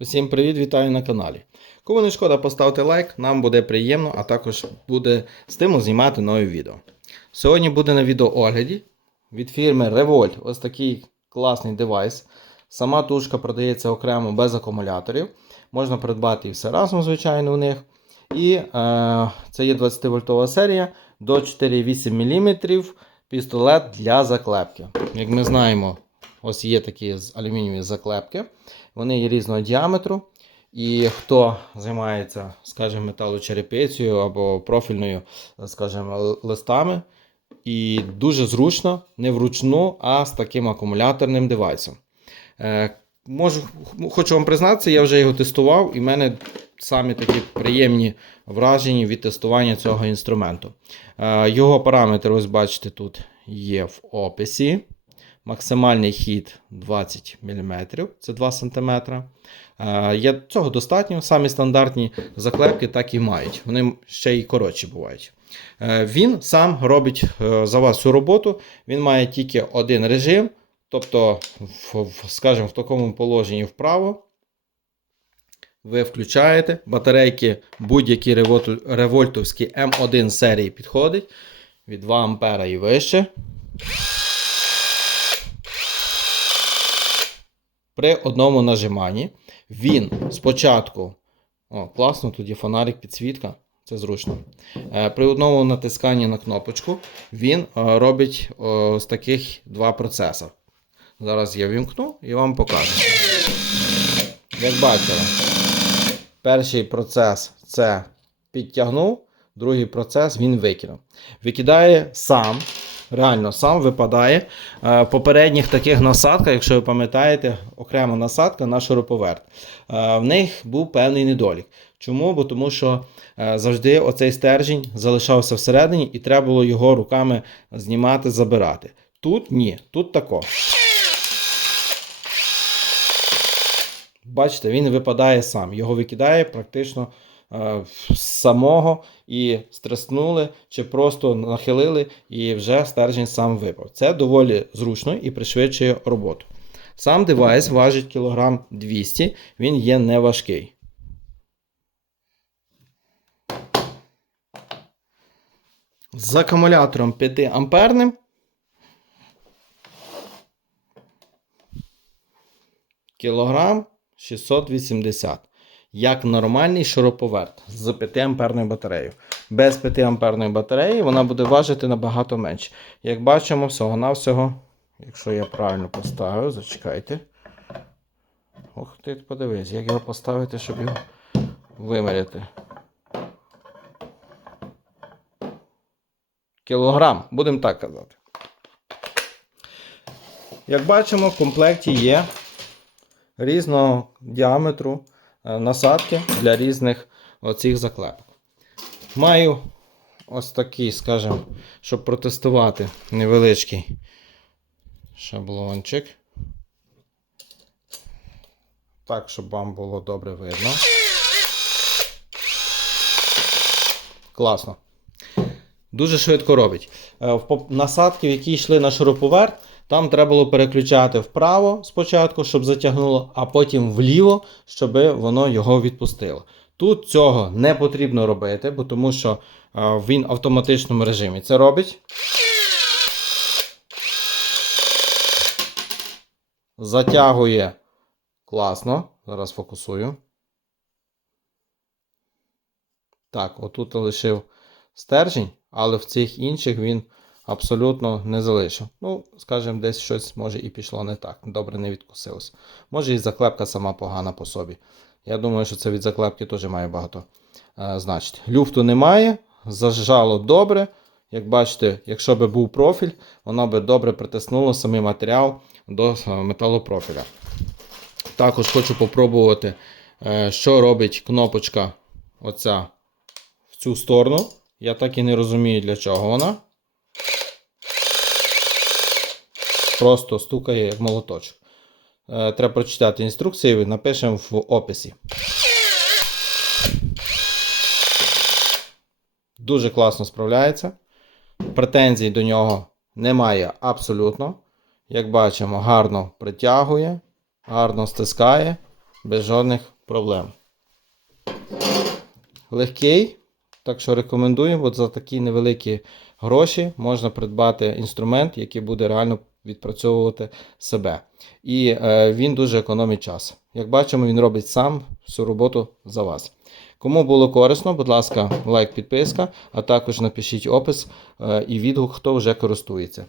Усім привіт, вітаю на каналі. Кому не шкода, поставте лайк, нам буде приємно, а також буде стимул знімати нові відео. Сьогодні буде на відеоогляді від фірми Revolt ось такий класний девайс. Сама тушка продається окремо без акумуляторів. Можна придбати і все разом, звичайно, у них. І е, це є 20-вольтова серія до 4,8 мм пістолет для заклепки. Як ми знаємо, ось є такі алюмінієві заклепки. Вони є різного діаметру. І хто займається, скажімо, металочерепицею або профільною, скажімо, листами, і дуже зручно, не вручну, а з таким акумуляторним девайсом. Е, можу, хочу вам признатися, я вже його тестував, і в мене самі такі приємні враження від тестування цього інструменту. Е, його параметри, ось бачите, тут є в описі. Максимальний хід 20 мм, це 2 см. Е, цього достатньо. Самі стандартні заклепки так і мають. Вони ще й коротші бувають. Е, Він сам робить е, за вас цю роботу. Він має тільки один режим, тобто, в, скажімо, в такому положенні вправо. Ви включаєте батарейки будь-які револьтовські М1 серії підходить від 2 А і вище. При одному нажиманні він спочатку. О, класно, є фонарик, підсвітка. Це зручно. Е, При одному натисканні на кнопочку він е, робить ось таких два процеси. Зараз я вімкну і вам покажу. Як бачили, перший процес це підтягнув, другий процес він викинув. Викидає сам, реально сам випадає. Е, В попередніх таких насадках, якщо ви пам'ятаєте, окрема насадка на шуруповерт. Е, В них був певний недолік. Чому? Бо тому що е, завжди оцей стержень залишався всередині і треба було його руками знімати, забирати. Тут ні, тут тако. Бачите, він випадає сам. Його викидає практично самого і стреснули, чи просто нахилили, і вже стержень сам випав. Це доволі зручно і пришвидшує роботу. Сам девайс важить кілограм 200, він є неважкий. З акумулятором 5 амперним. Кілограм 680. Як нормальний шуруповерт з 5 амперною батареєю. Без 5 амперної батареї вона буде важити набагато менше. Як бачимо, всього-навсього, якщо я правильно поставив, зачекайте. Ох ти, подивись, як його поставити, щоб його виміряти. Кілограм, будемо так казати. Як бачимо, в комплекті є різного діаметру насадки для різних оцих заклепок. Маю ось такий, скажімо, щоб протестувати невеличкий шаблончик. Так, щоб вам було добре видно. Класно. Дуже швидко робить. Е, насадки, які йшли на шуруповерт, там треба було переключати вправо спочатку, щоб затягнуло, а потім вліво, щоб воно його відпустило. Тут цього не потрібно робити, бо тому що е, він в автоматичному режимі це робить. Затягує класно. Зараз фокусую. Так, отут лишив стержень, але в цих інших він абсолютно не залишив. Ну, скажімо, десь щось може і пішло не так. Добре не відкусилось. Може і заклепка сама погана по собі. Я думаю, що це від заклепки теж має багато е, значити. Люфту немає, зажало добре. Як бачите, якщо би був профіль, воно би добре притиснуло самий матеріал до е, металопрофіля. Також хочу попробувати, е, що робить кнопочка оця в цю сторону. Я так і не розумію, для чого вона. Просто стукає як молоточок. Е, Треба прочитати інструкцію, напишемо в описі. Дуже класно справляється. Претензій до нього немає абсолютно. Як бачимо, гарно притягує, гарно стискає. без жодних проблем. Легкий, так що рекомендую, бо за такі невеликі гроші можна придбати інструмент, який буде реально відпрацьовувати себе. І е, він дуже економить час. Як бачимо, він робить сам всю роботу за вас. Кому було корисно, будь ласка, лайк, підписка, а також напишіть опис е, і відгук, хто вже користується.